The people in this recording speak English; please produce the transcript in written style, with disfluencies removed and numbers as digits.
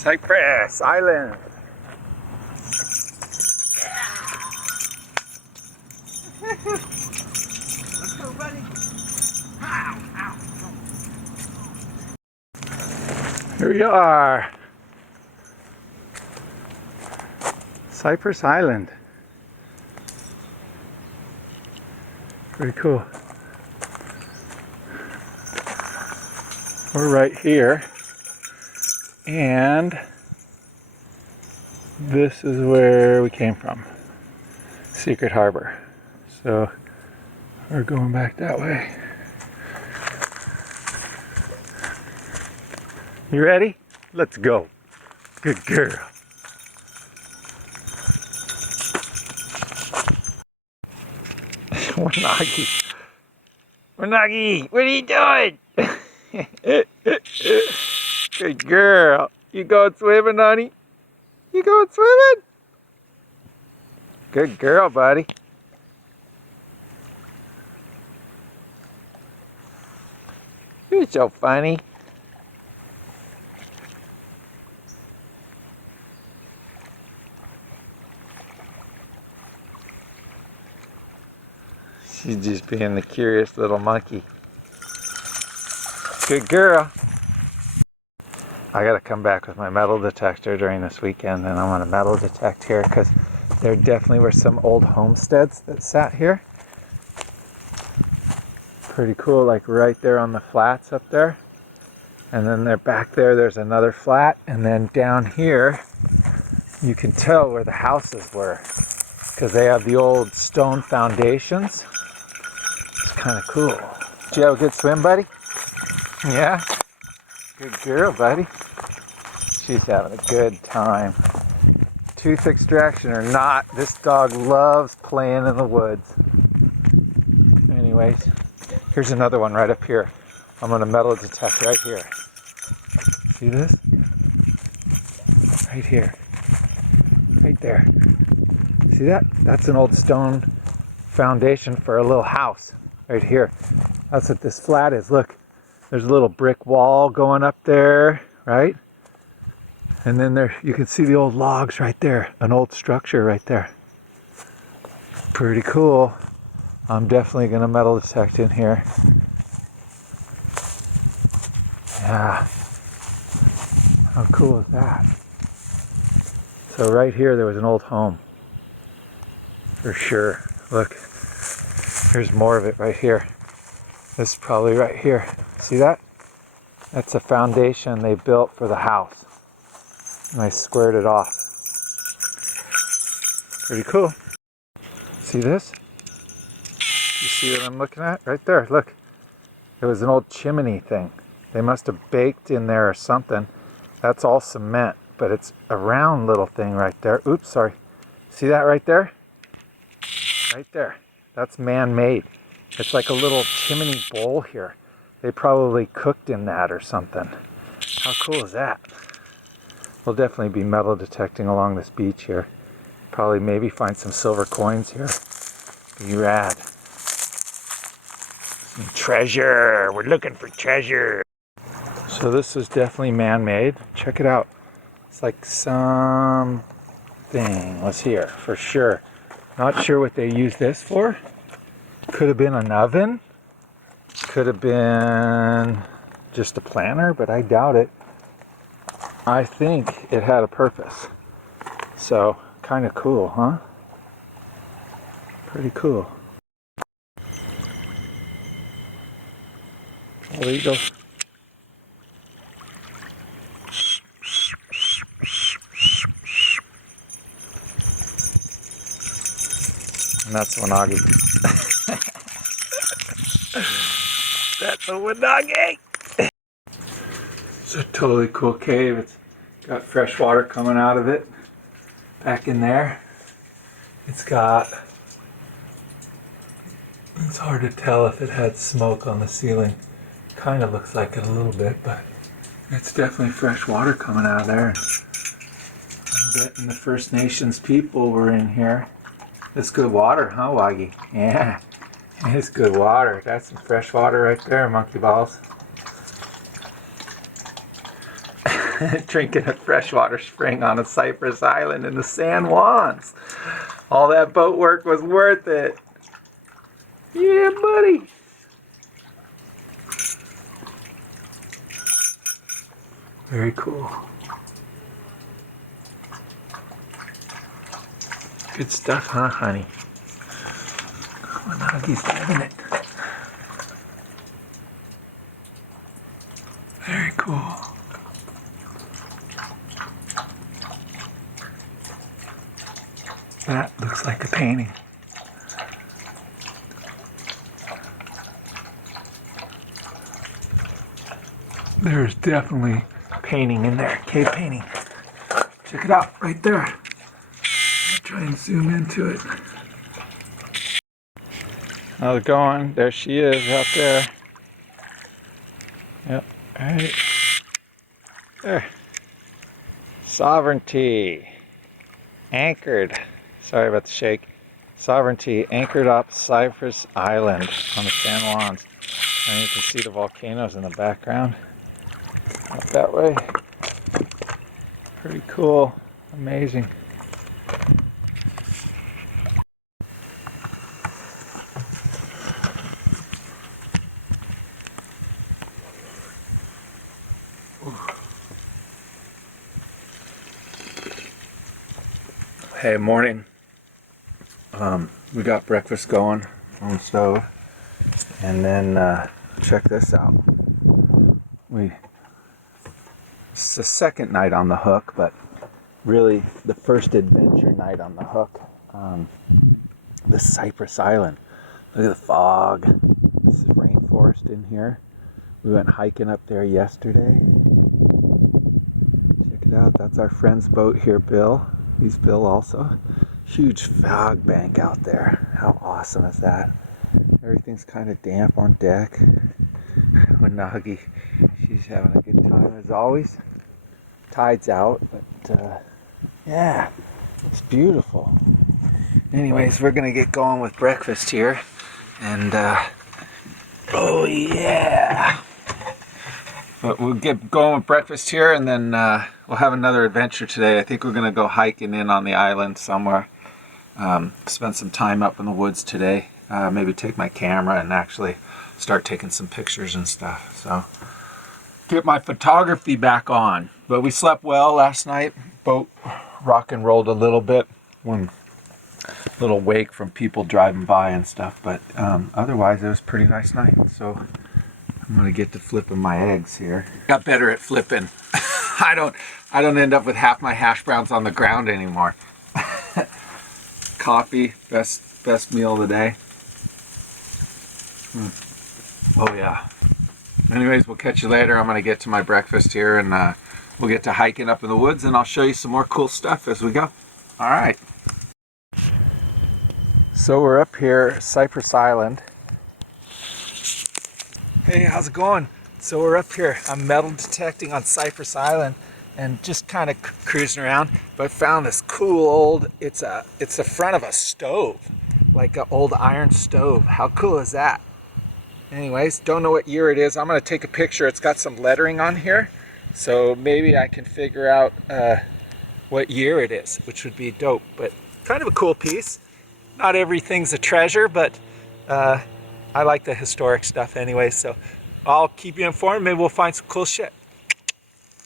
Cypress Island. Let's go, buddy. Ow, ow. Here we are. Cypress Island. Pretty cool. We're right here. And this is where we came from. Secret Harbor. So we're going back that way. You ready? Let's go. Good girl. Wanagi. Wanagi, what are you doing? Good girl. You going swimming, honey? You going swimming? Good girl, buddy. You're so funny. She's just being the curious little monkey. Good girl. I gotta come back with my metal detector during this weekend, and I'm gonna metal detect here because there definitely were some old homesteads that sat here. Pretty cool, like right there on the flats up there. And then they're back there, there's another flat, and then down here you can tell where the houses were because they have the old stone foundations. It's kind of cool. Did you have a good swim, buddy? Yeah? Good girl, buddy. She's having a good time. Tooth extraction or not, this dog loves playing in the woods. Anyways, here's another one right up here. I'm going to metal detect right here. See this? Right here. Right there. See that? That's an old stone foundation for a little house. Right here. That's what this flat is. Look, there's a little brick wall going up there, right? And then there, you can see the old logs right there. An old structure right there. Pretty cool. I'm definitely going to metal detect in here. Yeah. How cool is that? So right here there was an old home. For sure. Look. Here's more of it right here. This is probably right here. See that? That's a foundation they built for the house. And I squared it off. Pretty cool. See this? You see what I'm looking at? Right there, look. It was an old chimney thing. They must have baked in there or something. That's all cement, but it's a round little thing right there. Oops, sorry. See that right there? Right there. That's man-made. It's like a little chimney bowl here. They probably cooked in that or something. How cool is that? We'll definitely be metal detecting along this beach here. Probably maybe find some silver coins here. Be rad. Some treasure. We're looking for treasure. So this is definitely man-made. Check it out. It's like something was here for sure. Not sure what they used this for. Could have been an oven. Could have been just a planter, but I doubt it. I think it had a purpose. So, kind of cool, huh? Pretty cool. Oh, there you go. And that's a Wanagi. That's a Wanagi! It's a totally cool cave. It's got fresh water coming out of it. Back in there. It's hard to tell if it had smoke on the ceiling. Kind of looks like it a little bit, but it's definitely fresh water coming out of there. I'm betting the First Nations people were in here. It's good water, huh, Waggy? Yeah, it's good water. That's some fresh water right there, monkey balls. drinking a freshwater spring on a Cypress Island in the San Jauns. All that boat work was worth it. Yeah, buddy. Very cool. Good stuff, huh, honey? Wanagi's loving it. Very cool. That looks like a painting. There's definitely painting in there, cave painting. Check it out, right there. I'll try and zoom into it. How's it going? There she is out there. Yep, right there. Sovereignty. Anchored. Sorry about the shake. Sovereignty anchored up Cypress Island on the San Jauns. And you can see the volcanoes in the background. Up that way. Pretty cool. Amazing. Hey, morning. We got breakfast going on the stove, and then check this out. It's the second night on the hook, but really the first adventure night on the hook. This Cypress Island. Look at the fog. This is rainforest in here. We went hiking up there yesterday. Check it out. That's our friend's boat here, Bill. He's Bill also. Huge fog bank out there. How awesome is that? Everything's kind of damp on deck. Wanagi, she's having a good time as always. Tide's out, but yeah, it's beautiful. Anyways, we're gonna get going with breakfast here, and oh yeah. But we'll get going with breakfast here, and then we'll have another adventure today. I think we're gonna go hiking in on the island somewhere. Spend some time up in the woods today. Maybe take my camera and actually start taking some pictures and stuff. So get my photography back on. But we slept well last night. Boat rock and rolled a little bit. One little wake from people driving by and stuff. But otherwise, it was a pretty nice night. So I'm gonna get to flipping my eggs here. Got better at flipping. I don't end up with half my hash browns on the ground anymore. Coffee, best meal of the day. Oh yeah. Anyways, we'll catch you later. I'm gonna get to my breakfast here, and we'll get to hiking up in the woods, and I'll show you some more cool stuff as we go. All right. So we're up here, Cypress Island. Hey, how's it going? So we're up here. I'm metal detecting on Cypress Island and just kind of cruising around, but found this cool old, it's the front of a stove, like an old iron stove. How cool is that? Anyways, don't know what year it is. I'm gonna take a picture. It's got some lettering on here, so maybe I can figure out what year it is, which would be dope. But kind of a cool piece. Not everything's a treasure, but I like the historic stuff anyway, so I'll keep you informed. Maybe we'll find some cool shit.